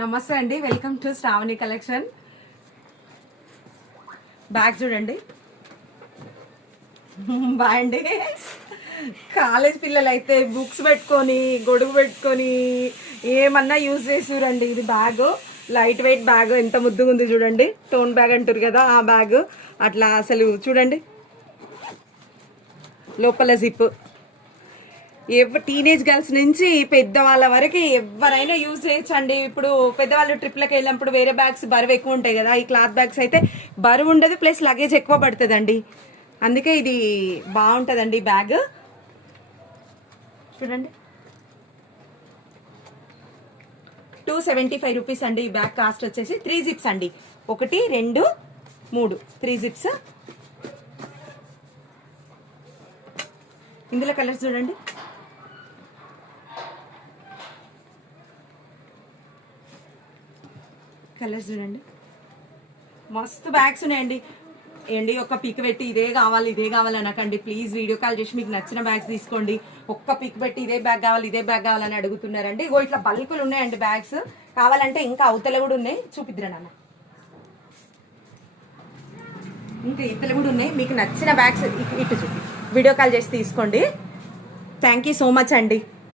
నమస్తే అండి, welcome to Shravani collection. Bag చూడండి బాగుండి. కాలేజ్ పిల్లలు అయితే బుక్స్ పెట్టుకొని గొడుగు పెట్టుకొని ఏమన్నా యూజ్ చేసిరండి. ఇది బ్యాగ్ లైట్ వెయిట్ బ్యాగ్, ఎంత ముద్దుగా ఉంది చూడండి. టోన్ బ్యాగ్ అంటారు కదా ఆ బ్యాగ్. అట్లా అసలు చూడండి, లోపల జిప్. టీనేజ్ గర్ల్స్ నుంచి పెద్దవాళ్ళ వరకు ఎవరైనా యూజ్ చేయొచ్చండి. ఇప్పుడు పెద్దవాళ్ళు ట్రిప్లకు వెళ్ళినప్పుడు వేరే బ్యాగ్స్ బరువు ఎక్కువ ఉంటాయి కదా, ఈ క్లాత్ బ్యాగ్స్ అయితే బరువు ఉండదు, ప్లస్ లగేజ్ ఎక్కువ పడుతుందండి. అందుకే ఇది బాగుంటుందండి బ్యాగ్. చూడండి, 275 రూపీస్ అండి ఈ బ్యాగ్ కాస్ట్ వచ్చేసి. 3 జిప్స్ అండి, 1 2 3 3 జిప్స్. ఇందులో కలర్స్ చూడండి, కలర్స్ చూడండి, మస్తు బ్యాగ్స్ ఉన్నాయండి. ఏంటి ఒక పిక్ పెట్టి ఇదే కావాలి ఇదే కావాలి అనకండి ప్లీజ్. వీడియో కాల్ చేసి మీకు నచ్చిన బ్యాగ్స్ తీసుకోండి. ఒక్క పిక్ పెట్టి ఇదే బ్యాగ్ కావాలి ఇదే బ్యాగ్ కావాలని అడుగుతున్నారండి. ఇగో ఇట్లా బల్కులు ఉన్నాయండి బ్యాగ్స్. కావాలంటే ఇంకా అవతల కూడా ఉన్నాయి, చూపిద్దురా నాన్న. ఇంకా ఇతలు కూడా ఉన్నాయి. మీకు నచ్చిన బ్యాగ్స్ ఇటు చూపి వీడియో కాల్ చేసి తీసుకోండి. థ్యాంక్ యూ సో మచ్ అండి.